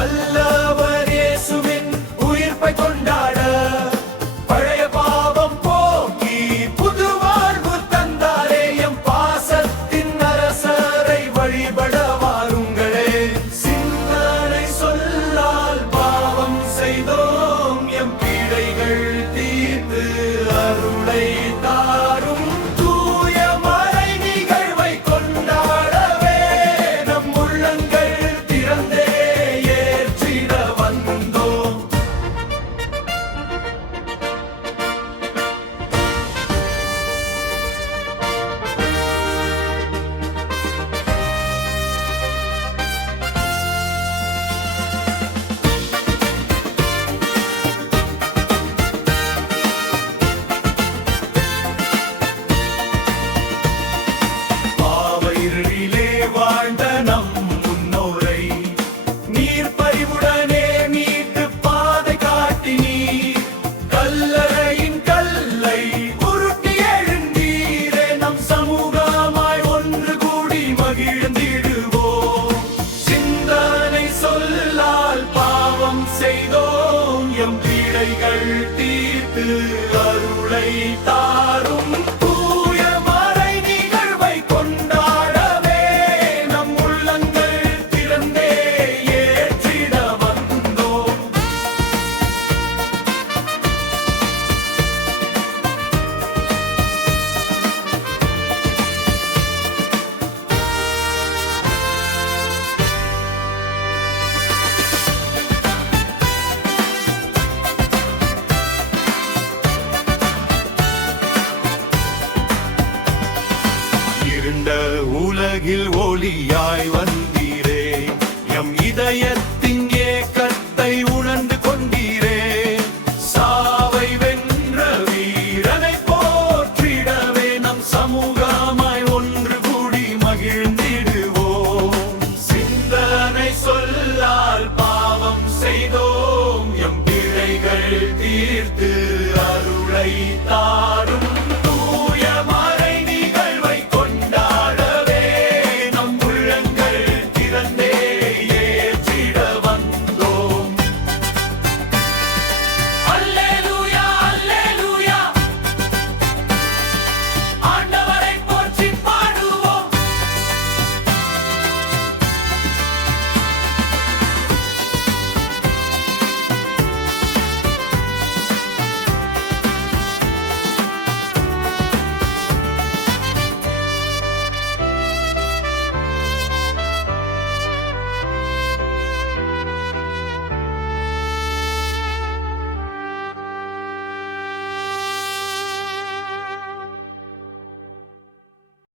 வல்லவர் இயேசுவின் உயிர்ப்பை கொண்டாட பழைய பாவம் போக்கி புது வாழ்வு தந்தாரே. எம் பாசத்தின் அரசரை வழிபட வாருங்களே. சிந்தனை சொல்லால் பாவம் செய்தோம், எம் பீடைகள் தீர்த்து அருளை தாரும். தூய மறை நிகழ்வை கொண்டாடவே நம் உள்ளங்கள் திறந்தே ஏற்றிட வந்தோம். பாவையிலே வாழ்ந்த நம் முன்னோரை நீர் பறிவுடனே மீட்டு பாதை காட்டினீர். கல்லறையின் கல்லை உருட்டி எழுந்தீரே. நம் சமூகமாய் ஒன்று கூடி மகிழ்ந்திடுவோம். சிந்தனை சொல்லால் பாவம் செய்தோம், எம் பீடைகள் தீர்த்து அருளை தாரும். தூய மறை நிகழ்வை கொண்டாடவே நம் உள்ளங்கள் திறந்தே ஏற்றிட வந்தோம். இருண்ட உலகில் ஒளியாய் வந்தீரே. எம் இதயத்தின் ஏக்கத்தை உணர்ந்து கொண்டீரே. சாவை வென்ற வீரனை போற்றிடவே நம் சமூகமாய் ஒன்று கூடி மகிழ்ந்திடுவோம். சிந்தனை சொல்